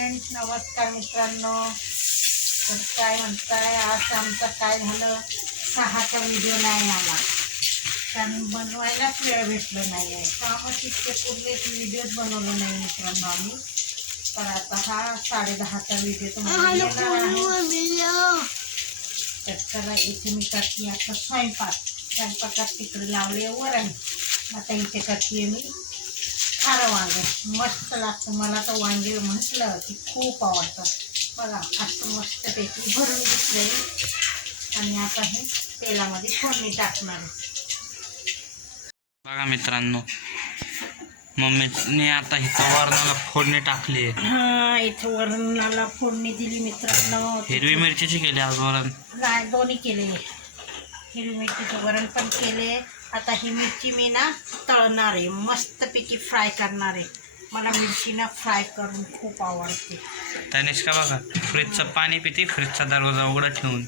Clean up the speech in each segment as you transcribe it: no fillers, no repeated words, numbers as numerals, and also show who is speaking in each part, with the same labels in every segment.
Speaker 1: Friends, नमस्कार मित्रांनो. तर काय म्हणताय, आज आमचं काय झालं, 6चा व्हिडिओ नाही आला कारण बनवायलाच वेळ भेटलं नाही आहे. कामच इतके पूर्वी व्हिडिओच बनवलं नाही मित्रांनो आम्ही. तर आता हा 10:30चा व्हिडिओ तुम्हाला येणार आहे. तर चला, इथे मी करते आता स्वयंपाकात तिकडे लावले वरण. आता इथे करते मी खारं वांगे. मस्त लागतं मला तर वांगे म्हटलं की खूप आवडतं. बघा असं मस्तपैकी भरून घेतले आणि आता हे तेलामध्ये फोडणी टाकणार.
Speaker 2: बघा मित्रांनो, मम्मीने आता इथं वरणाला फोडणी टाकली आहे.
Speaker 1: हा, इथं वरणाला फोडणी दिली मित्रांनो.
Speaker 2: हिरवी मिरचीची केली आज वरण.
Speaker 1: नाही, दोन्ही केले. हिरवी मिरचीचं वरण पण केले. आता ही मिरची मी ना तळणार आहे, मस्तपैकी फ्राय करणार आहे. मला मिरची ना फ्राय करून खूप आवडते.
Speaker 2: त्यानेच का बघा फ्रीजचं पाणी पिते, फ्रीजचा दरवाजा उघडा ठेवून.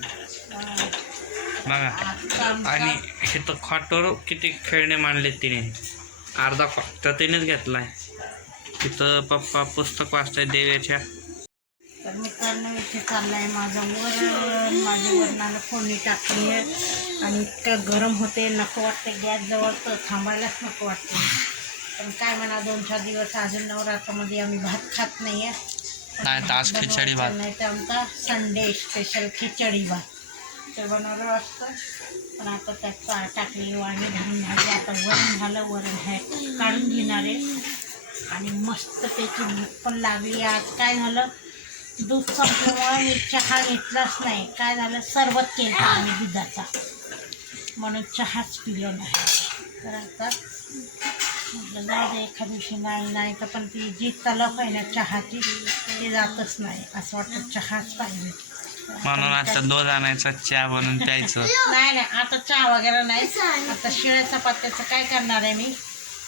Speaker 2: बघा, आणि इथं खाटवर किती खेळणे मांडले तिने. अर्धा खाट तर तिनेच घेतलाय. तिथं पप्पा पुस्तक वाचताय देवाच्या.
Speaker 1: तर मित्रांनो, इथे चाललंय माझं वरण. माझ्या वरणाला फोडणी टाकली आहे आणि इतकं गरम होते, नको वाटते गॅसजवळ, तर थांबायलाच नको वाटते. पण काय म्हणा, 2-4 दिवस अजून नवरात्रामध्ये आम्ही भात खात नाही आहे.
Speaker 2: नाही तर आज खिचडी भात.
Speaker 1: नाही तर आमचा संडे स्पेशल खिचडी भात ते बनवलं असतं. पण आता त्यात टाकली वांगी धरून झाली. आता वरण झालं, वरण हे काढून घेणार आहे. आणि मस्तपैकी भूक पण लागली. आज काय झालं, दूध संपल्यामुळे मी चहा घेतलाच नाही. काय झालं, सरबत केला आम्ही दुधाचा, म्हणून चहाच पिलो नाही. तर आता म्हटलं जाऊ दे, एखाद दिवशी नाही तर पण ती जी तलफ आहे ना चहाची, ती जातच नाही. असं वाटतं चहाच पाहिजे.
Speaker 2: म्हणून आता दूध आणायचा, चहा बनवून प्यायचं.
Speaker 1: नाही, आता चहा वगैरे नाही. आता शिळ्या चपात्याचं काय करणार आहे मी,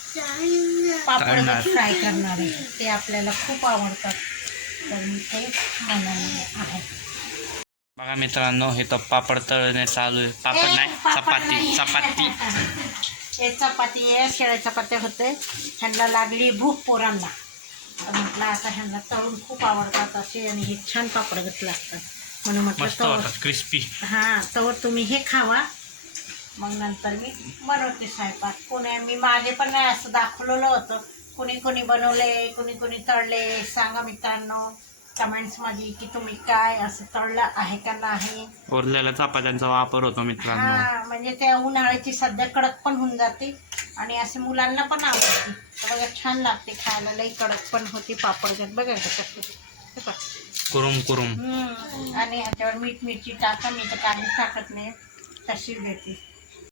Speaker 1: पापड फ्राय करणार आहे. ते आपल्याला खूप आवडतात, तर मी ते बनवणार आहे.
Speaker 2: बघा मित्रांनो, हे तर पापड तळणे चालू आहे. पापड नाही, चपाती.
Speaker 1: हे चपाती आहे, शिळ्या चपात्या होते. ह्यांना लागली भूक पोरांना, तर म्हटलं आता ह्यांना तळून खूप आवडतात असे, आणि हे छान पापड घेतले असतात म्हणून म्हटलं
Speaker 2: क्रिस्पी.
Speaker 1: हां, तर तुम्ही हे खावा, मग नंतर मी बनवते स्वयंपाक. मी मागे पण नाही असं दाखवलेलं होतं. कोणी बनवले, कोणी तळले, सांगा मित्रांनो कमेंट्समध्ये की तुम्ही काय असं तळलं आहे का नाही.
Speaker 2: उरलेल्या चपात्यांचा वापर होतो मित्रांनो.
Speaker 1: हां, म्हणजे त्या उन्हाळ्याची सध्या कडक पण होऊन जाते आणि असे मुलांना पण आवडते. तर बघा, छान लागते खायला, लई कडक पण होती पापड. बघा कसं
Speaker 2: कुरुम.
Speaker 1: आणि ह्याच्यावर मीठ मिरची टाका. मी तर काहीच टाकत नाही, तशी देते.